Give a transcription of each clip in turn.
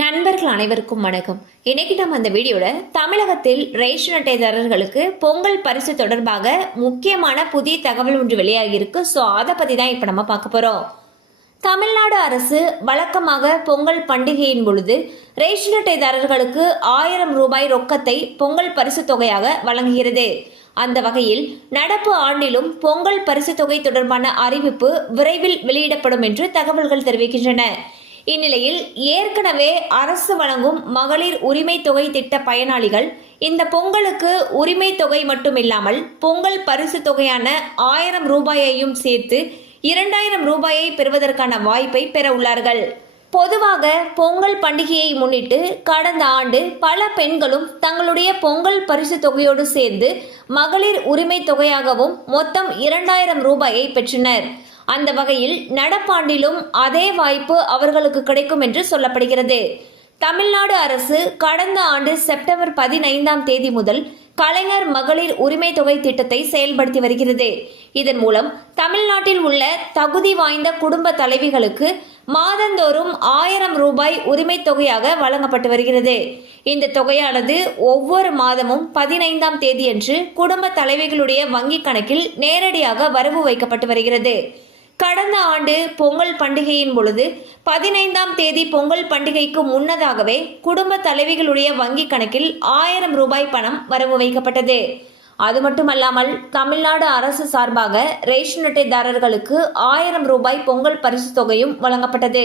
நண்பர்கள் அனைவருக்கும் வணக்கம். இன்னைக்கு நம்ம அந்த வீடியோல தமிழகத்தில் ரேஷன் அட்டைதாரர்களுக்கு பொங்கல் பரிசு தொடர்பாக முக்கியமான புதிய தகவல் ஒன்று வெளியாகி இருக்கு ஸோ அதை பத்தி தான் இப்போ நம்ம பார்க்க போறோம். தமிழ்நாடு அரசு வழக்கமாக பொங்கல் பண்டிகையின் பொழுது ரேஷன் அட்டைதாரர்களுக்கு ஆயிரம் ரூபாய் ரொக்கத்தை பொங்கல் பரிசு தொகையாக வழங்குகிறது. அந்த வகையில் நடப்பு ஆண்டிலும் பொங்கல் பரிசு தொகை தொடர்பான அறிவிப்பு விரைவில் வெளியிடப்படும் என்று தகவல்கள் தெரிவிக்கின்றன. இந்நிலையில் ஏற்கனவே அரசு வழங்கும் மகளிர் உரிமை தொகை திட்ட பயனாளிகள் இந்த பொங்கலுக்கு உரிமை தொகை மட்டுமில்லாமல் பொங்கல் பரிசு தொகையான ஆயிரம் ரூபாயையும் சேர்த்து இரண்டாயிரம் ரூபாயை பெறுவதற்கான வாய்ப்பை பெற உள்ளார்கள். பொதுவாக பொங்கல் பண்டிகையை முன்னிட்டு கடந்த ஆண்டு பல பெண்களும் தங்களுடைய பொங்கல் பரிசு தொகையோடு சேர்ந்து மகளிர் உரிமை தொகையாகவும் மொத்தம் இரண்டாயிரம் ரூபாயை பெற்றனர். அந்த வகையில் நடப்பாண்டிலும் அதே வாய்ப்பு அவர்களுக்கு கிடைக்கும் என்று சொல்லப்படுகிறது. தமிழ்நாடு அரசு கடந்த ஆண்டு செப்டம்பர் பதினைந்தாம் தேதி முதல் கலைஞர் மகளிர் உரிமை தொகை திட்டத்தை செயல்படுத்தி வருகிறது. இதன் மூலம் தமிழ்நாட்டில் உள்ள தகுதி வாய்ந்த குடும்ப தலைவிகளுக்கு மாதந்தோறும் ஆயிரம் ரூபாய் உரிமை தொகையாக வழங்கப்பட்டு வருகிறது. இந்த தொகையானது ஒவ்வொரு மாதமும் பதினைந்தாம் தேதியன்று குடும்ப தலைவிகளுடைய வங்கிக் கணக்கில் நேரடியாக வரவு வைக்கப்பட்டு வருகிறது. கடந்த ஆண்டு பொங்கல் பண்டிகையின் பொழுது பதினைந்தாம் தேதி பொங்கல் பண்டிகைக்கு முன்னதாகவே குடும்ப தலைவிகளுடைய வங்கி கணக்கில் ஆயிரம் ரூபாய் பணம் வரவு வைக்கப்பட்டது. அது மட்டுமல்லாமல் தமிழ்நாடு அரசு சார்பாக ரேஷன் அட்டைதாரர்களுக்கு ஆயிரம் ரூபாய் பொங்கல் பரிசு தொகையும் வழங்கப்பட்டது.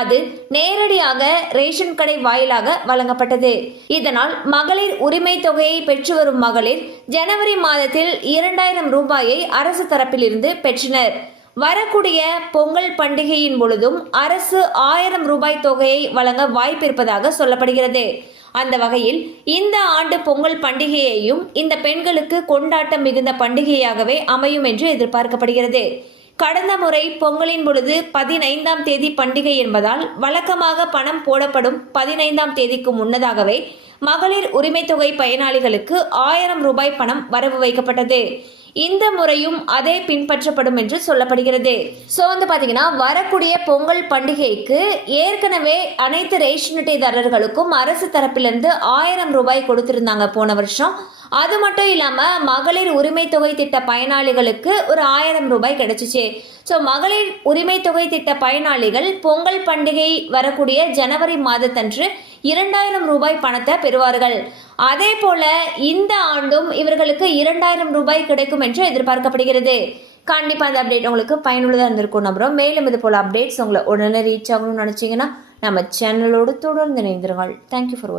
அது நேரடியாக ரேஷன் கடை வாயிலாக வழங்கப்பட்டது. இதனால் மகளிர் உரிமை தொகையை பெற்று வரும் மகளிர் ஜனவரி மாதத்தில் இரண்டாயிரம் ரூபாயை அரசு தரப்பிலிருந்து பெற்றனர். வரக்கூடிய பொங்கல் பண்டிகையின் பொழுதும் அரசு ஆயிரம் ரூபாய் தொகையை வழங்க வாய்ப்பிருப்பதாக சொல்லப்படுகிறது. அந்த வகையில் இந்த ஆண்டு பொங்கல் பண்டிகையையும் இந்த பெண்களுக்கு கொண்டாட்டம் மிகுந்த பண்டிகையாகவே அமையும் என்று எதிர்பார்க்கப்படுகிறது. கடந்த முறை பொங்கலின் பொழுது பதினைந்தாம் தேதி பண்டிகை என்பதால் வழக்கமாக பணம் போடப்படும் பதினைந்தாம் தேதிக்கு முன்னதாகவே மகளிர் உரிமை தொகை பயனாளிகளுக்கு ஆயிரம் ரூபாய் பணம் வரவு வைக்கப்பட்டது. இந்த முறையும் அதே பின்பற்றப்படும் என்று சொல்லப்படுகிறது. ஸோ வந்து பார்த்தீங்கன்னா வரக்கூடிய பொங்கல் பண்டிகைக்கு ஏற்கனவே அனைத்து ரேஷன் அட்டைதாரர்களுக்கும் அரசு தரப்பிலிருந்து ஆயிரம் ரூபாய் கொடுத்திருந்தாங்க போன வருஷம். அது மட்டும் இல்லாமல் மகளிர் உரிமை தொகை திட்ட பயனாளிகளுக்கு ஒரு ஆயிரம் ரூபாய் கிடைச்சிச்சு. ஸோ மகளிர் உரிமை தொகை திட்ட பயனாளிகள் பொங்கல் பண்டிகை வரக்கூடிய ஜனவரி மாதத்தன்று இரண்டாயிரம் ரூபாய் பணத்தை பெறுவார்கள். அதே போல இந்த ஆண்டும் இவர்களுக்கு இரண்டாயிரம் ரூபாய் கிடைக்கும் என்று எதிர்பார்க்கப்படுகிறது. கண்டிப்பாக அந்த அப்டேட் உங்களுக்கு பயனுள்ளதாக இருந்திருக்கும் நம்புறோம். மேலும் இது போல் அப்டேட்ஸ் உங்களை உடனே ரீச் ஆகணும்னு நினச்சிங்கன்னா நம்ம சேனலோடு தொடர்ந்து இணைந்திருங்கள். தேங்க்யூ ஃபார் வாட்சிங்